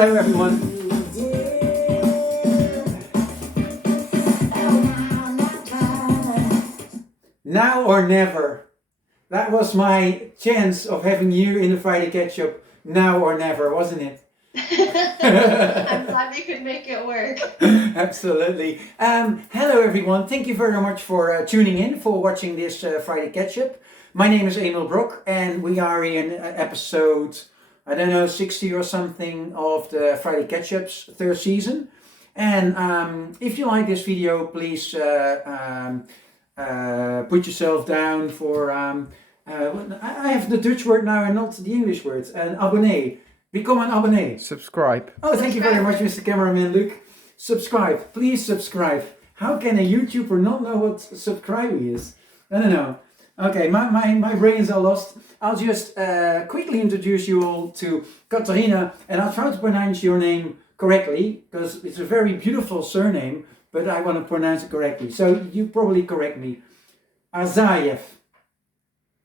Hello, everyone. Now or never. That was my chance of having you in the Friday Ketchup. Now or never, wasn't it? I'm glad we could make it work. Absolutely. Hello, everyone. Thank you very much for tuning in, for watching this Friday Ketchup. My name is Emiel, and we are in episode, 60 or something of the Friday Ketchup's third season. And if you like this video, please put yourself down for, I have the Dutch word now and not the English word, an abonnee. Become an abonnee. Subscribe. Oh, thank you very much, Mr. Cameraman Luke. Subscribe. Please subscribe. How can a YouTuber not know what subscribing is? I don't know. Okay, my brains are lost. I'll just quickly introduce you all to Katerina, and I'll try to pronounce your name correctly, because it's a very beautiful surname, but I want to pronounce it correctly. So you probably correct me. Arzhayev.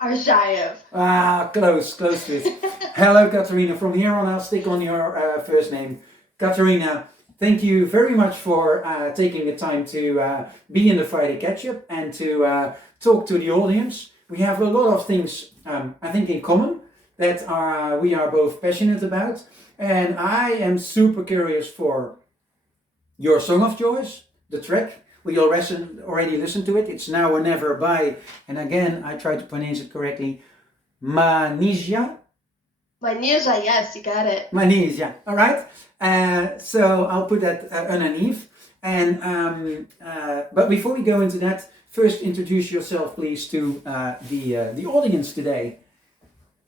Arzhayev. Ah, close to it. Hello, Katerina. From here on, I'll stick on your first name. Katerina, thank you very much for taking the time to be in the Friday Ketchup and to talk to the audience. We have a lot of things, I think, in common that we are both passionate about. And I am super curious for your song of choice, the track. We already listened to it. It's Now or Never by, and again, I try to pronounce it correctly, Manizha. Manizha, yes, you got it. Manizha, all right. So I'll put that underneath. And but before we go into that, first introduce yourself, please, to the audience today.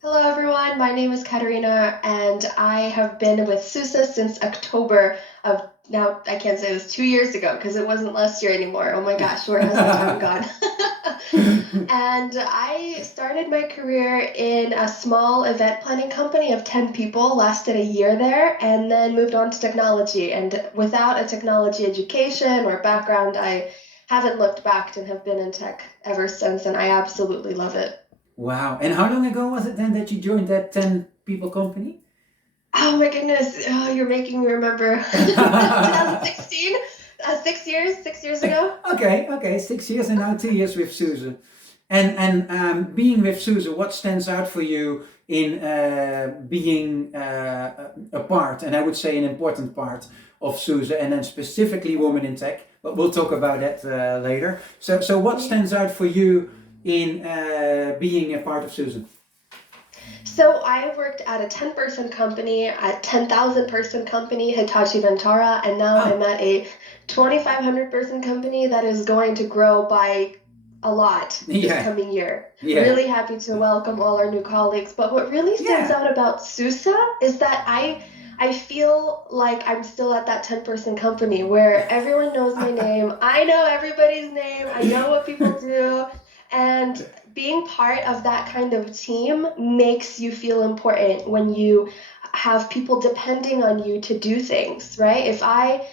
Hello, everyone. My name is Katerina, and I have been with SUSE since October of, now I can't say this, 2 years ago, because it wasn't last year anymore. Oh my gosh, where has the time gone? And I started my career in a small event planning company of 10 people, lasted a year there, and then moved on to technology. And without a technology education or background, I haven't looked back and have been in tech ever since, and I absolutely love it. Wow. And how long ago was it then that you joined that 10 people company? Oh my goodness, oh, you're making me remember. 2016? 6 years ago. Okay, 6 years and now 2 years with SUSE. And being with SUSE, what stands out for you in being a part, and I would say an important part of SUSE, and then specifically Women in Tech, but we'll talk about that later. So what stands out for you in being a part of SUSE? So I worked at a 10-person company, a 10,000-person company, Hitachi Vantara, and now I'm at a 2,500-person company that is going to grow by a lot this coming year. Yeah. Really happy to welcome all our new colleagues. But what really stands out about SUSE is that I feel like I'm still at that 10-person company where everyone knows my name. I know everybody's name. I know what people do. And being part of that kind of team makes you feel important when you have people depending on you to do things, right? If I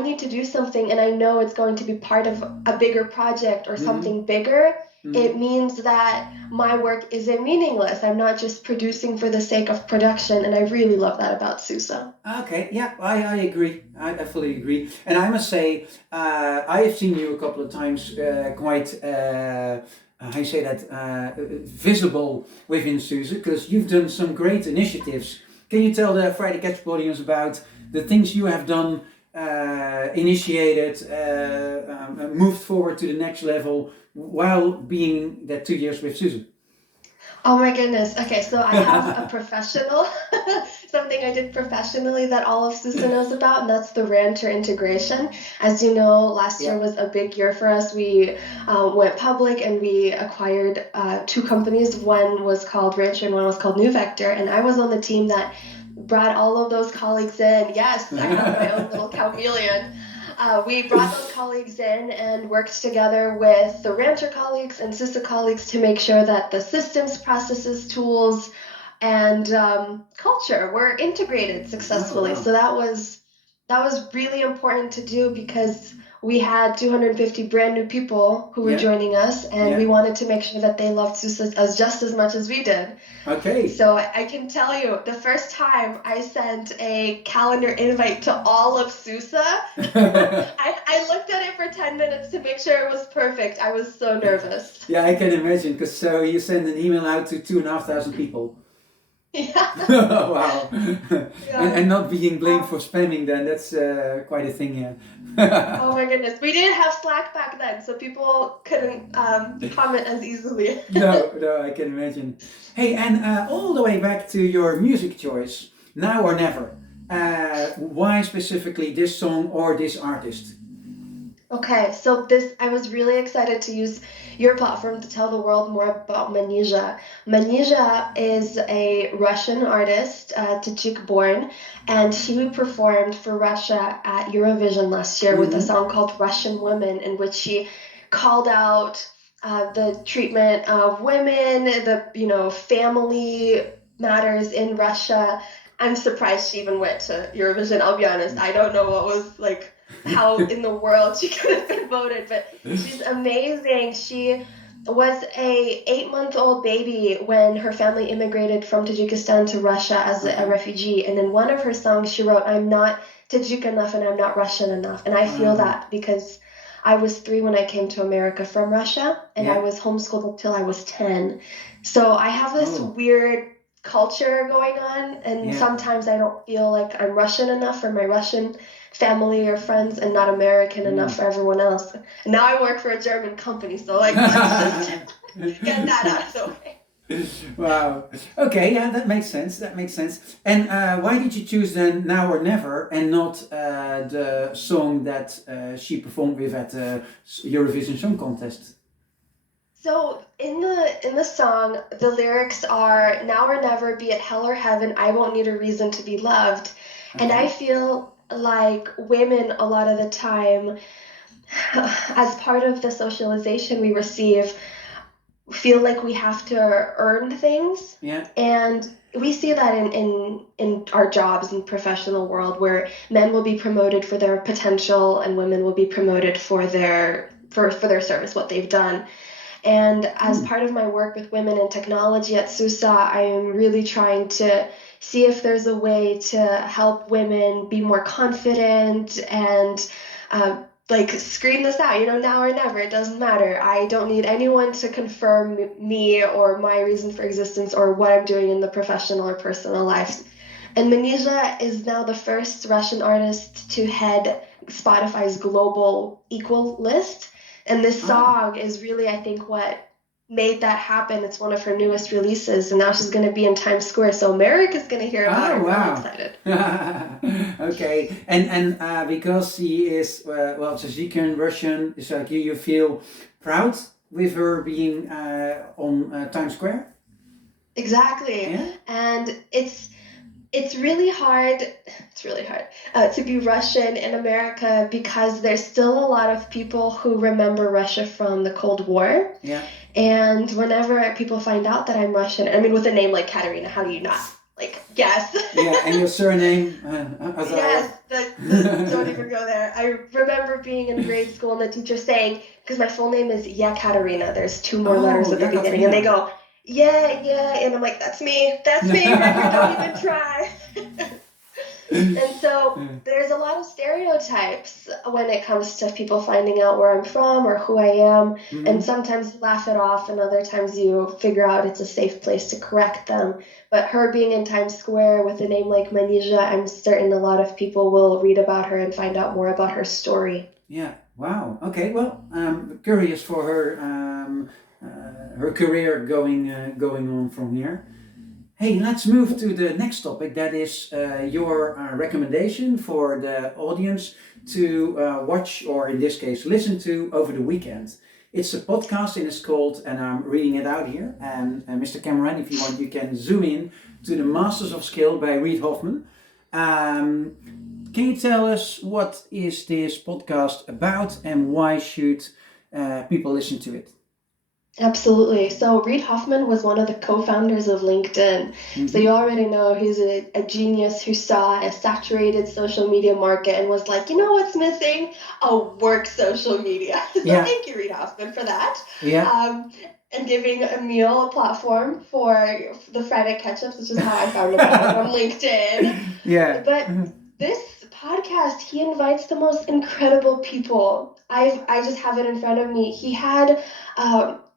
need to do something and I know it's going to be part of a bigger project or something bigger, it means that my work isn't meaningless. I'm not just producing for the sake of production, and I really love that about SUSE. Okay, yeah, I agree. I fully agree. And I must say, I have seen you a couple of times quite, how you say that, visible within SUSE, because you've done some great initiatives. Can you tell the Friday Ketchup audience about the things you have done, initiated, moved forward to the next level while being that 2 years with SUSE? Oh my goodness. Okay, so I have a professional, something I did professionally that all of SUSE knows about, and that's the Rancher integration. As you know, last year was a big year for us. We went public and we acquired 2 companies. One was called Rancher and one was called New Vector, and I was on the team that brought all of those colleagues in. Yes, I have my own little chameleon. We brought those colleagues in and worked together with the Rancher colleagues and SUSE colleagues to make sure that the systems, processes, tools, and culture were integrated successfully. So that was really important to do, because we had 250 brand new people who were Yeah. joining us, and Yeah. we wanted to make sure that they loved SUSE as just as much as we did. Okay. So I can tell you, the first time I sent a calendar invite to all of SUSE, I looked at it for 10 minutes to make sure it was perfect. I was so nervous. Yeah, I can imagine, because so you send an email out to 2,500 people. Yeah. Wow. Yeah. And not being blamed for spamming, then that's quite a thing, yeah. Oh my goodness, we didn't have Slack back then, so people couldn't comment as easily. No, I can imagine. Hey, and all the way back to your music choice, Now or Never. Why specifically this song or this artist? Okay, so I was really excited to use your platform to tell the world more about Manizha. Manizha is a Russian artist, Tajik born, and she performed for Russia at Eurovision last year with a song called Russian Women, in which she called out the treatment of women, the family matters in Russia. I'm surprised she even went to Eurovision, I'll be honest. I don't know what was like how in the world she could have been voted, but she's amazing. She was a 8-month-old baby when her family immigrated from Tajikistan to Russia as a refugee, and in one of her songs she wrote, "I'm not Tajik enough and I'm not Russian enough," and I feel that because I was 3 when I came to America from Russia, and I was homeschooled until I was 10. So I have this weird culture going on, and sometimes I don't feel like I'm Russian enough for my Russian family or friends and not American enough for everyone else. And now I work for a German company, so like let's just get that out of the way. Wow. Okay, yeah, that makes sense. That makes sense. And why did you choose then Now or Never and not the song that she performed with at the Eurovision Song Contest? So in the song, the lyrics are "Now or never, be it hell or heaven, I won't need a reason to be loved." And I feel like women a lot of the time, as part of the socialization we receive, feel like we have to earn things. Yeah. And we see that in our jobs in professional world, where men will be promoted for their potential and women will be promoted for their service, what they've done. And as part of my work with women in technology at SUSE, I am really trying to see if there's a way to help women be more confident and like scream this out, now or never, it doesn't matter. I don't need anyone to confirm me or my reason for existence or what I'm doing in the professional or personal life. And Manizha is now the first Russian artist to head Spotify's global equal list. And this song is really, I think, what made that happen. It's one of her newest releases, and now she's going to be in Times Square, so America's going to hear about her. Wow. I'm excited. Okay, and because she is Tajik and Russian, so you feel proud with her being on Times Square? Exactly. Yeah? And it's really hard to be Russian in America because there's still a lot of people who remember Russia from the Cold War. Yeah. And whenever people find out that I'm Russian, I mean, with a name like Katerina, how do you not? Like, yes. Yeah, and your surname? Yes, don't even go there. I remember being in grade school and the teacher saying, because my full name is Katerina, there's 2 more letters at the beginning, and they go, yeah, and I'm like, that's me, don't even try. And so there's a lot of stereotypes when it comes to people finding out where I'm from or who I am, and sometimes you laugh it off and other times you figure out it's a safe place to correct them. But her being in Times Square with a name like Manizha, I'm certain a lot of people will read about her and find out more about her story. Yeah, wow. Okay, well, I'm curious for her career going on from here. Hey, let's move to the next topic. That is your recommendation for the audience to watch, or in this case, listen to over the weekend. It's a podcast and it's called, and I'm reading it out here, and Mr. Cameron, if you want, you can zoom in to The Masters of Skill by Reid Hoffman. Can you tell us what is this podcast about and why should people listen to it? Absolutely. So Reid Hoffman was one of the co-founders of LinkedIn. So you Mm-hmm. already know he's a genius who saw a saturated social media market and was like, you know what's missing? A work social media. So Yeah, thank you, Reid Hoffman, for that. yeah. Um, and giving Emiel a platform for the Friday Ketchups, which is how I found about it on LinkedIn. Yeah. But this podcast, he invites the most incredible people. I just have it in front of me. He had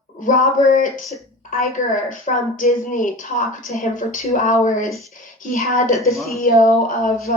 Robert Iger from Disney talk to him for 2 hours. He had the Wow. CEO of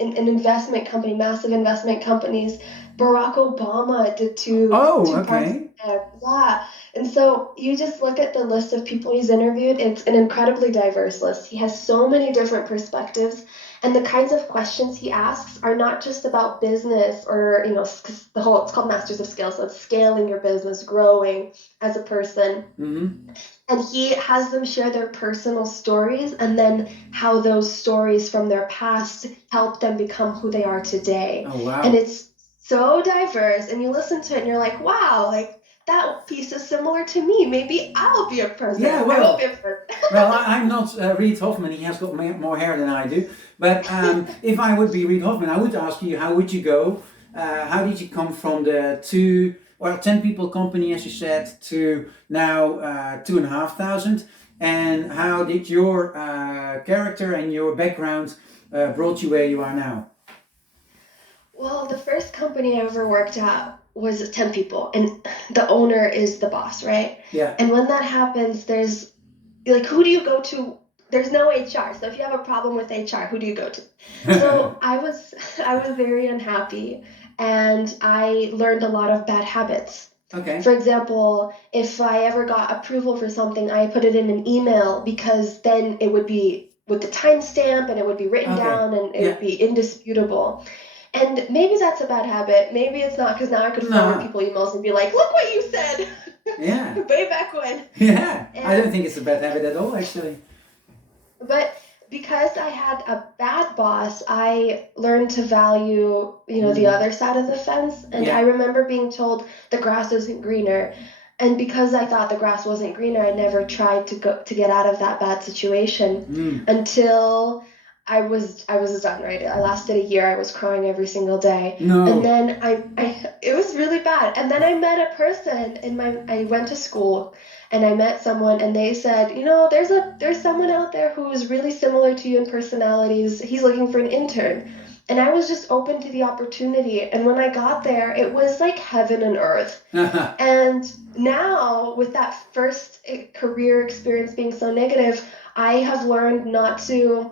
an investment company, massive investment companies. Barack Obama did Oh, two parts of okay. it. Yeah. And so you just look at the list of people he's interviewed, it's an incredibly diverse list. He has so many different perspectives. And the kinds of questions he asks are not just about business or, it's called Masters of Scale. So it's scaling your business, growing as a person. Mm-hmm. And he has them share their personal stories and then how those stories from their past help them become who they are today. Oh, And wow. it's so diverse. And you listen to it and you're like, wow, like that piece is similar to me. Maybe I'll be a Yeah, president. I won't be well, a president. I'm not Reid Hoffman. He has got more hair than I do. But if I would be Reid Hoffman, I would ask you, how would you go? How did you come from the 10 people company, as you said, to now 2,500? And how did your character and your background brought you where you are now? Well, the first company I ever worked at was 10 people, and the owner is the boss, right? Yeah. And when that happens, there's like, who do you go to? There's no HR. So if you have a problem with HR, who do you go to? So I was very unhappy, and I learned a lot of bad habits. Okay. For example, if I ever got approval for something, I put it in an email because then it would be with the timestamp and it would be written Okay. down and it would Yeah. be indisputable. And maybe that's a bad habit. Maybe it's not, because now I could forward No. people emails and be like, look what you said Yeah. way back when. Yeah. I don't And think it's a bad habit at all, actually. but because I had a bad boss, I learned to value, the Mm. other side of the fence. And I Yeah. remember being told the grass isn't greener. And because I thought the grass wasn't greener, I never tried to get out of that bad situation Mm. until I was done, right? I lasted a year. I was crying every single day. And No. then I it was really bad. And then I met a person I went to school and I met someone and they said, there's someone out there who is really similar to you in personalities. He's looking for an intern. And I was just open to the opportunity. And when I got there, it was like heaven and earth. And now, with that first career experience being so negative, I have learned not to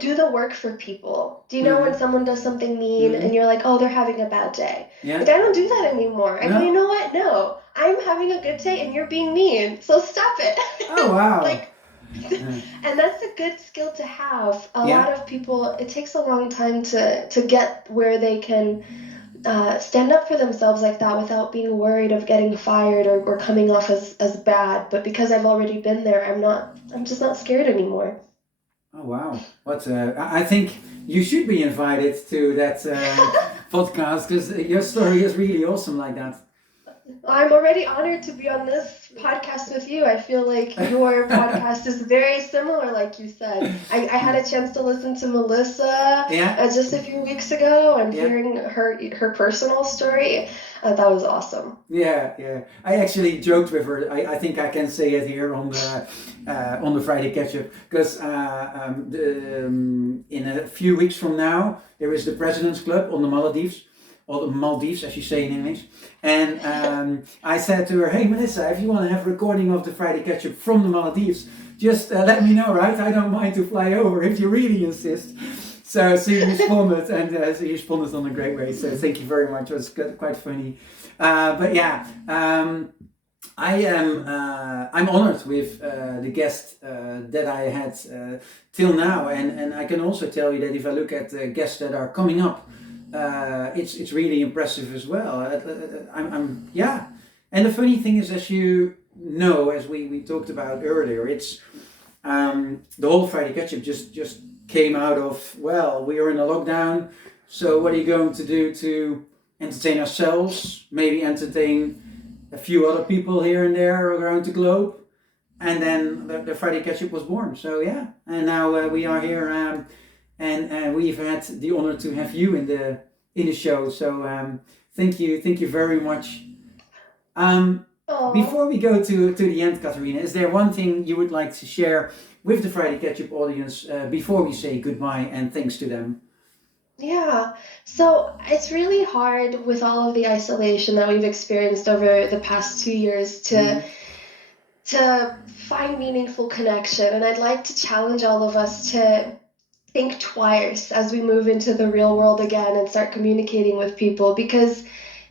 do the work for people. Do you know when Mm-hmm. someone does something mean and Mm-hmm. you're like, oh, they're having a bad day? Like, Yeah. I don't do that anymore. I go, you No. know what? No, I'm having a good day and you're being mean, so stop Oh, it. wow. Like, and that's a good skill to have. A lot Yeah. of people, it takes a long time to get where they can stand up for themselves like that without being worried of getting fired or coming off as bad. But because I've already been there, I'm just not scared anymore. Oh, wow. What? I think you should be invited to that podcast because your story is really awesome like that. I'm already honored to be on this podcast with you. I feel like your podcast is very similar, like you said. I had a chance to listen to Melissa Yeah. just a few weeks ago and Yeah. hearing her personal story. That was awesome. Yeah, yeah. I actually joked with her. I think I can say it here on the Friday Ketchup because in a few weeks from now there is the President's Club on the Maldives, or the Maldives as you say in English. And I said to her, "Hey Melissa, if you want to have a recording of the Friday Ketchup from the Maldives, just let me know, right? I don't mind to fly over if you really insist." So she responded, and she responded on a great way. So thank you very much. It was quite funny. But yeah, I'm honored with the guest that I had till now, and I can also tell you that if I look at the guests that are coming up, it's really impressive as well. Yeah, and the funny thing is, as you know, as we talked about earlier, it's the whole Friday Ketchup just came out of, well, we are in a lockdown, so what are you going to do to entertain ourselves, maybe entertain a few other people here and there around the globe. And then the Friday Ketchup was born. So yeah, and now we are here, and we've had the honor to have you in the show. So thank you very much. Before we go to the end, Katerina, is there one thing you would like to share with the Friday Ketchup audience before we say goodbye and thanks to them? Yeah, so it's really hard with all of the isolation that we've experienced over the past 2 years to find meaningful connection. And I'd like to challenge all of us to think twice as we move into the real world again and start communicating with people, because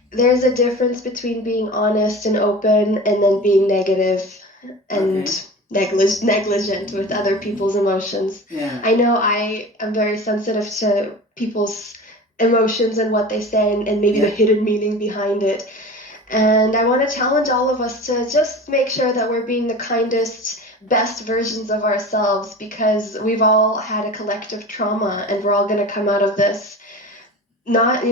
there's a difference between being honest and open and then being negative and negligent with other people's emotions. Yeah. I know I am very sensitive to people's emotions and what they say and maybe the hidden meaning behind it. And I want to challenge all of us to just make sure that we're being the kindest, best versions of ourselves, because we've all had a collective trauma and we're all going to come out of this not,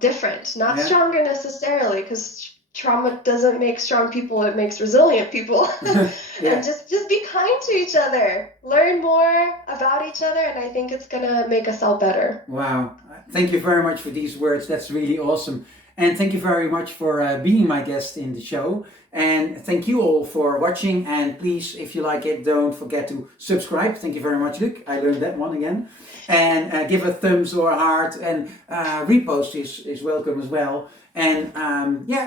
different, not stronger necessarily, because trauma doesn't make strong people, it makes resilient people. And just be kind to each other, learn more about each other, and I think it's gonna make us all better. Wow, thank you very much for these words. That's really awesome. And thank you very much for being my guest in the show. And thank you all for watching. And please, if you like it, don't forget to subscribe. Thank you very much, Luc. I learned that one again. And give a thumbs or a heart, and repost is welcome as well. And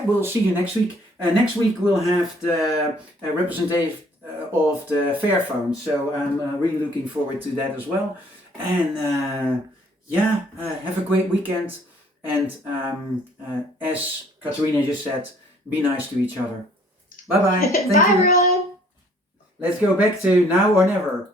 we'll see you next week. Next week we'll have the representative of the Fairphone. So I'm really looking forward to that as well. And have a great weekend. And as Katerina just said, be nice to each other. Bye-bye. Thank Bye, you. everyone. Let's go back to now or never.